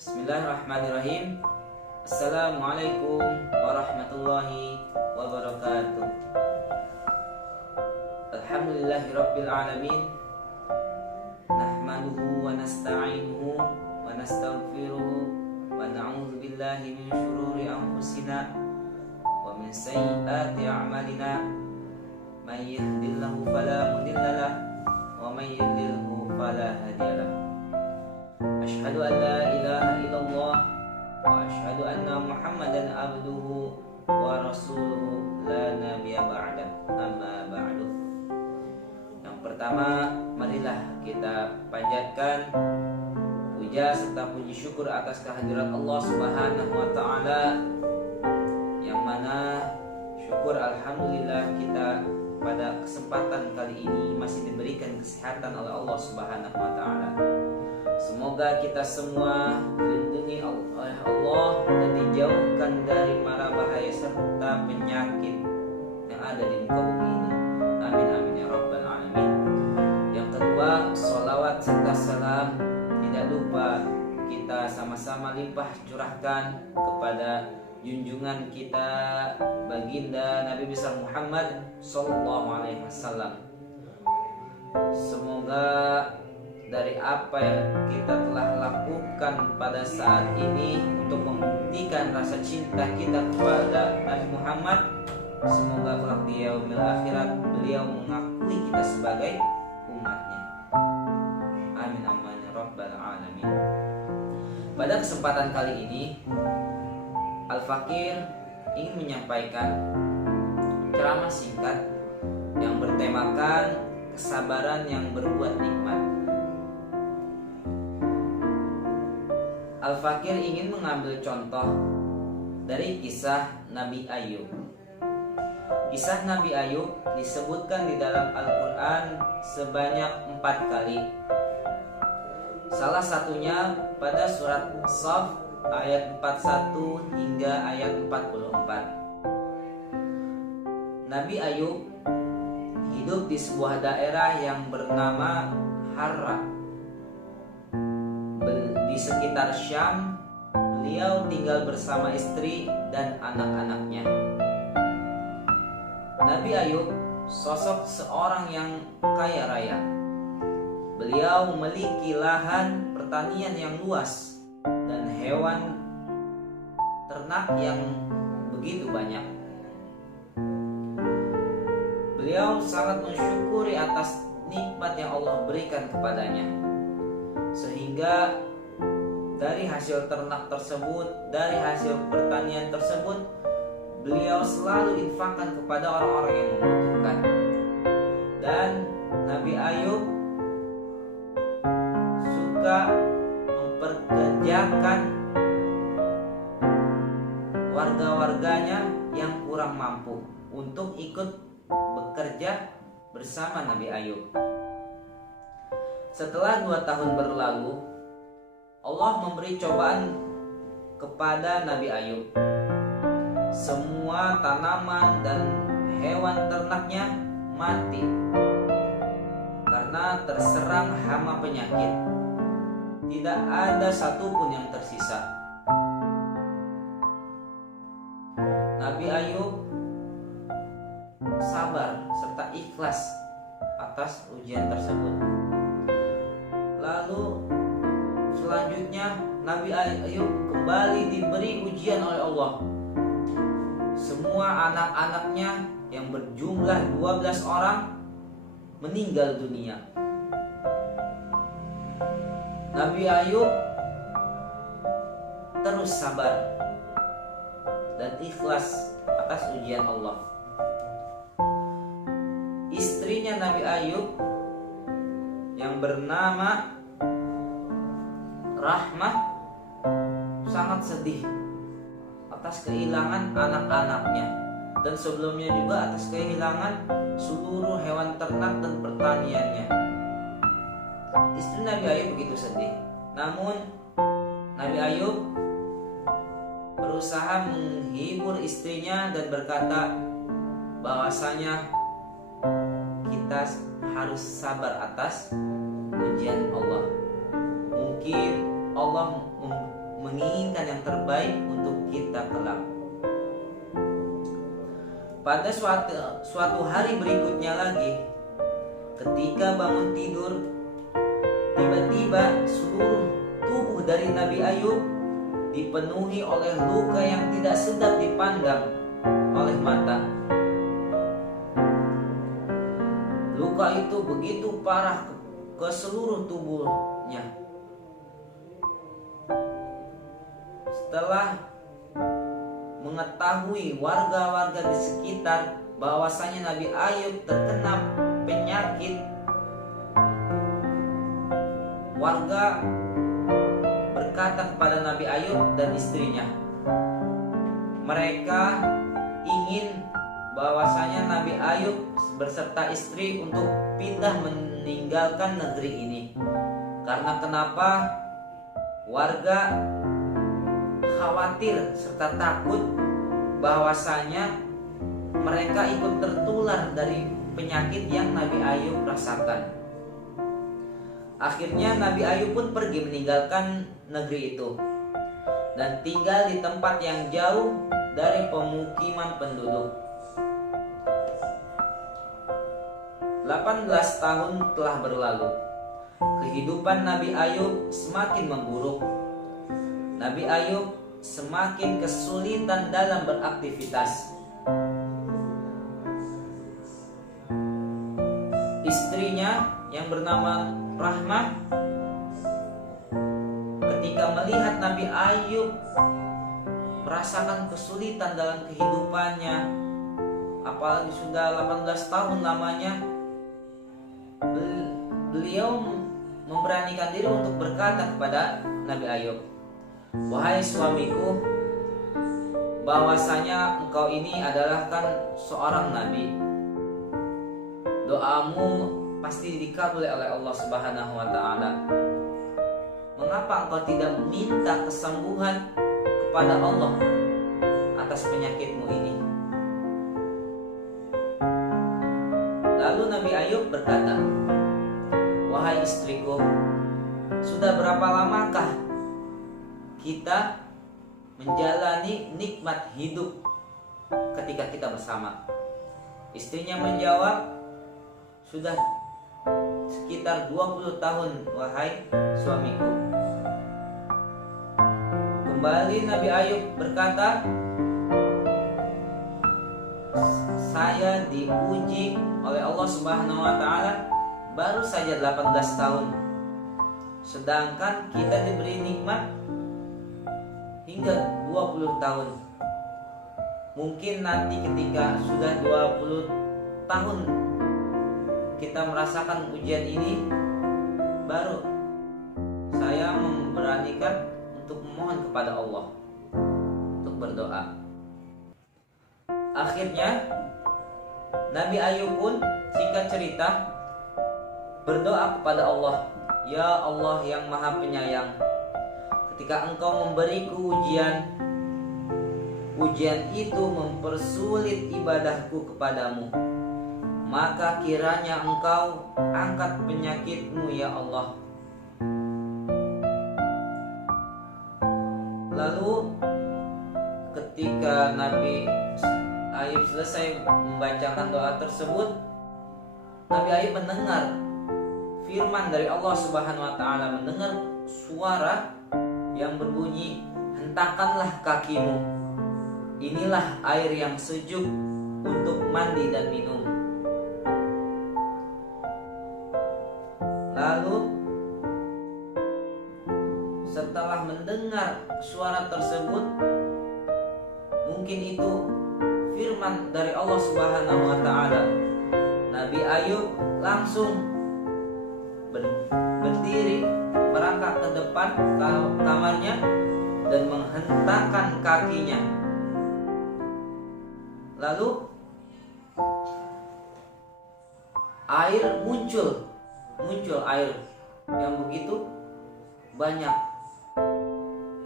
Bismillahirrahmanirrahim. Assalamualaikum warahmatullahi wabarakatuh. Alhamdulillahirabbil alamin. Nahmaduhu wa nasta'inuhu wa nastaghfiruhu wa na'udzu billahi min syururi anfusina wa min sayyiati a'malina. May yahdihillahu fala mudhillalah wa may yudlilhu fala hadiyalah. Asyhadu an la ilaha illallah wa asyhadu anna Muhammadan abduhu wa rasuluhu la nabiyya ba'da. Amma ba'du. Yang pertama, marilah kita panjatkan puja serta puji syukur atas kehadirat Allah Subhanahu wa taala, yang mana syukur alhamdulillah kita pada kesempatan kali ini masih diberikan kesehatan oleh Allah Subhanahu wa taala. Semoga kita semua dilindungi oleh Allah dan dijauhkan dari mara bahaya serta penyakit yang ada di muka bumi ini. Amin amin ya rabbal alamin. Yang kedua, sholawat serta salam tidak lupa kita sama-sama limpah curahkan kepada junjungan kita baginda Nabi besar Muhammad sallallahu alaihi wasallam. Semoga dari apa yang kita telah lakukan pada saat ini untuk membuktikan rasa cinta kita kepada Nabi Muhammad, semoga kelak di yaumil akhirat beliau mengakui kita sebagai umatnya. Amin amin ya rabbal alamin. Pada kesempatan kali ini, Al-Fakir ingin menyampaikan ceramah singkat yang bertemakan kesabaran yang berbuat nikmat. Al-Fakir ingin mengambil contoh dari kisah Nabi Ayub. Kisah Nabi Ayub disebutkan di dalam Al-Quran sebanyak 4 kali. Salah satunya pada surat Shaf ayat 41 hingga ayat 44. Nabi Ayub hidup di sebuah daerah yang bernama Harra. Di sekitar Syam, beliau tinggal bersama istri dan anak-anaknya. Nabi Ayub sosok seorang yang kaya raya. Beliau memiliki lahan pertanian yang luas dan hewan ternak yang begitu banyak. Beliau sangat mensyukuri atas nikmat yang Allah berikan kepadanya, sehingga dari hasil ternak tersebut, dari hasil pertanian tersebut, beliau selalu infakkan kepada orang-orang yang membutuhkan. Dan Nabi Ayub suka memperkerjakan warga-warganya yang kurang mampu untuk ikut bekerja bersama Nabi Ayub. Setelah 2 tahun berlalu, Allah memberi cobaan kepada Nabi Ayub. Semua tanaman dan hewan ternaknya mati karena terserang hama penyakit. Tidak ada satupun yang tersisa. Nabi Ayub sabar serta ikhlas atas ujian tersebut. Lalu selanjutnya Nabi Ayub kembali diberi ujian oleh Allah. Semua anak-anaknya yang berjumlah 12 orang meninggal dunia. Nabi Ayub terus sabar dan ikhlas atas ujian Allah. Istrinya Nabi Ayub yang bernama Rahmah sangat sedih atas kehilangan anak-anaknya, dan sebelumnya juga atas kehilangan seluruh hewan ternak dan pertaniannya. Istri Nabi Ayub begitu sedih. Namun Nabi Ayub berusaha menghibur istrinya dan berkata bahwasanya kita harus sabar atas ujian Allah. Mungkin Allah menginginkan yang terbaik untuk kita kelak. Pada suatu hari berikutnya lagi, ketika bangun tidur, tiba-tiba seluruh tubuh dari Nabi Ayub dipenuhi oleh luka yang tidak sedap dipandang oleh mata. Luka itu begitu parah ke seluruh tubuhnya. Setelah mengetahui warga-warga di sekitar bahwasanya Nabi Ayub terkena penyakit, warga berkata kepada Nabi Ayub dan istrinya, mereka ingin bahwasanya Nabi Ayub berserta istri untuk pindah meninggalkan negeri ini. Karena kenapa? Warga khawatir serta takut bahwasanya mereka ikut tertular dari penyakit yang Nabi Ayub rasakan. Akhirnya Nabi Ayub pun pergi meninggalkan negeri itu dan tinggal di tempat yang jauh dari pemukiman penduduk. 18 tahun telah berlalu. Kehidupan Nabi Ayub semakin memburuk. Nabi Ayub semakin kesulitan dalam beraktivitas. Istrinya yang bernama Rahmah, ketika melihat Nabi Ayub merasakan kesulitan dalam kehidupannya, apalagi sudah 18 tahun lamanya, beliau memberanikan diri untuk berkata kepada Nabi Ayub, wahai suamiku, bahwasanya engkau ini adalah kan seorang nabi. Doamu pasti dikabul oleh Allah Subhanahu wa taala. Mengapa engkau tidak minta kesembuhan kepada Allah atas penyakitmu ini? Lalu Nabi Ayub berkata, wahai istriku, sudah berapa lamakah kita menjalani nikmat hidup ketika kita bersama? Istrinya menjawab, sudah sekitar 20 tahun wahai suamiku. Kembali Nabi Ayub berkata, saya diuji oleh Allah Subhanahu wa taala baru saja 18 tahun, sedangkan kita diberi nikmat hingga 20 tahun. Mungkin nanti ketika sudah 20 tahun kita merasakan ujian ini, baru saya memberanikan untuk memohon kepada Allah, untuk berdoa. Akhirnya Nabi Ayub pun, singkat cerita, berdoa kepada Allah, ya Allah yang Maha Penyayang, ketika engkau memberiku ujian itu mempersulit ibadahku kepadamu, maka kiranya engkau angkat penyakitmu ya Allah. Lalu ketika Nabi Ayub selesai membacakan doa tersebut, Nabi Ayub mendengar firman dari Allah Subhanahu wa taala, mendengar suara yang berbunyi, hentakanlah kakimu, inilah air yang sejuk untuk mandi dan minum. Lalu setelah mendengar suara tersebut, mungkin itu firman dari Allah Subhanahu wa taala, Nabi Ayub langsung berdiri, merangkak ke depan kamarnya dan menghentakkan kakinya. Lalu air muncul air yang begitu banyak.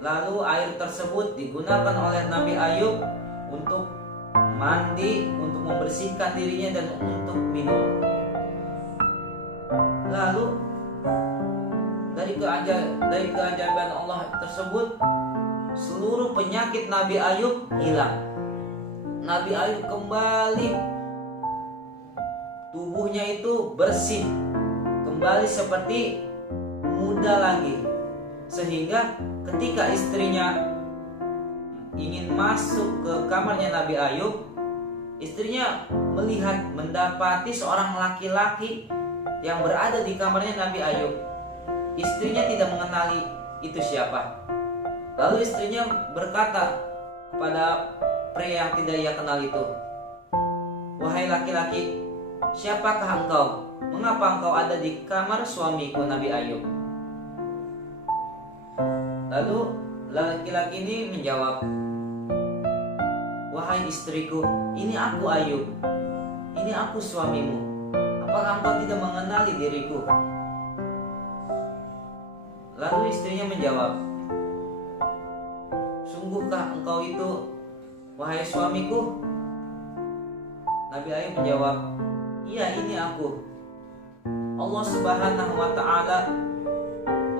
Lalu air tersebut digunakan oleh Nabi Ayub untuk mandi, untuk membersihkan dirinya dan untuk minum. Lalu dari dari keajaiban Allah tersebut, seluruh penyakit Nabi Ayub hilang. Nabi Ayub kembali, tubuhnya itu bersih, kembali seperti muda lagi. Sehingga ketika istrinya ingin masuk ke kamarnya Nabi Ayub, istrinya mendapati seorang laki-laki yang berada di kamarnya Nabi Ayub. Istrinya tidak mengenali itu siapa. Lalu istrinya berkata kepada pria yang tidak ia kenal itu, "Wahai laki-laki, siapakah engkau? Mengapa engkau ada di kamar suamiku Nabi Ayub?" Lalu laki-laki ini menjawab, "Wahai istriku, ini aku Ayub. Ini aku suamimu. Apakah engkau tidak mengenali diriku?" Lalu istrinya menjawab, "Sungguhkah engkau itu, wahai suamiku?" Nabi Ayub menjawab, "Iya, ini aku. Allah Subhanahu wa ta'ala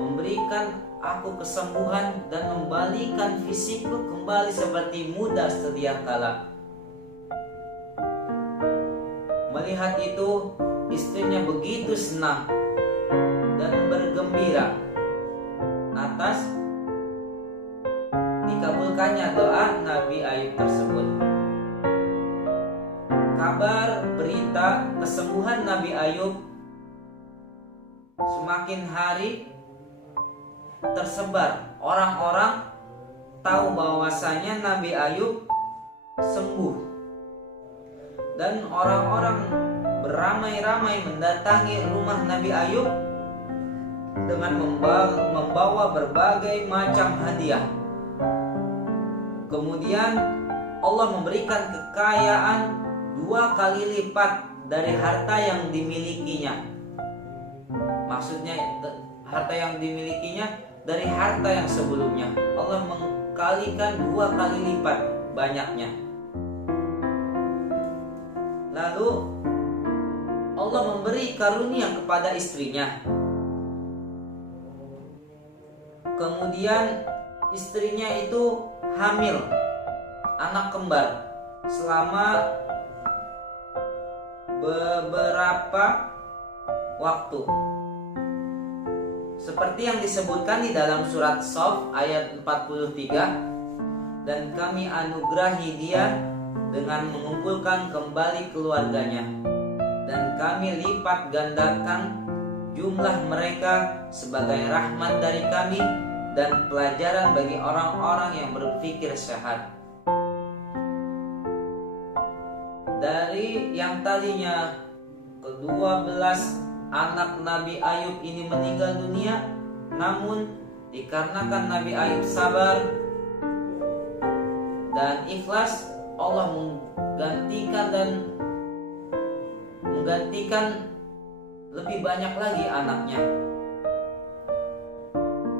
memberikan aku kesembuhan dan membalikan fisikku kembali seperti muda sedia kala." Melihat itu, istrinya begitu senang dan bergembira atas dikabulkannya doa Nabi Ayub tersebut. Kabar berita kesembuhan Nabi Ayub semakin hari tersebar. Orang-orang tahu bahwasanya Nabi Ayub sembuh, dan orang-orang beramai-ramai mendatangi rumah Nabi Ayub dengan membawa berbagai macam hadiah. Kemudian Allah memberikan kekayaan 2 kali lipat dari harta yang dimilikinya. Maksudnya harta yang dimilikinya dari harta yang sebelumnya. Allah mengkalikan 2 kali lipat banyaknya. Lalu Allah memberi karunia kepada istrinya. Kemudian istrinya itu hamil anak kembar selama beberapa waktu. Seperti yang disebutkan di dalam surat Shaf ayat 43, "Dan kami anugerahi dia dengan mengumpulkan kembali keluarganya, dan kami lipat gandakan jumlah mereka sebagai rahmat dari kami dan pelajaran bagi orang-orang yang berpikir sehat." Dari yang tadinya ke-12 anak Nabi Ayub ini meninggal dunia, namun dikarenakan Nabi Ayub sabar dan ikhlas, Allah menggantikan lebih banyak lagi anaknya.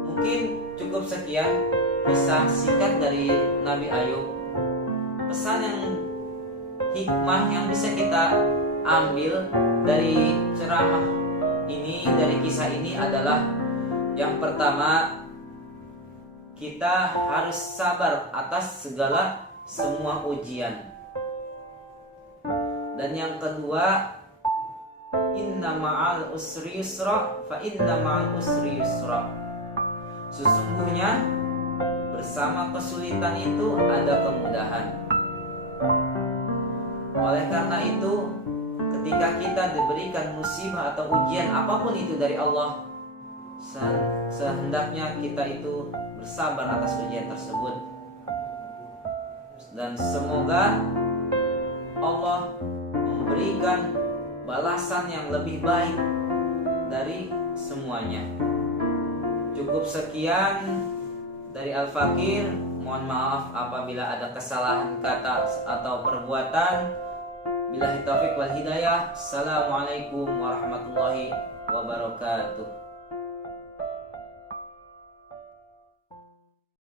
Mungkin cukup sekian kisah singkat dari Nabi Ayub. Pesan yang hikmah yang bisa kita ambil dari ceramah ini, dari kisah ini adalah, yang pertama, kita harus sabar atas semua ujian. Dan yang kedua, inna ma'al usri yusra fa inna ma'al usri yusra. Sesungguhnya bersama kesulitan itu ada kemudahan. Oleh karena itu, ketika kita diberikan musibah atau ujian apapun itu dari Allah, sehendaknya kita itu bersabar atas ujian tersebut. Dan semoga Allah memberikan balasan yang lebih baik dari semuanya. Cukup sekian dari Al-Fakir. Mohon maaf apabila ada kesalahan kata atau perbuatan. Billahi taufiq wal hidayah. Assalamualaikum warahmatullahi wabarakatuh.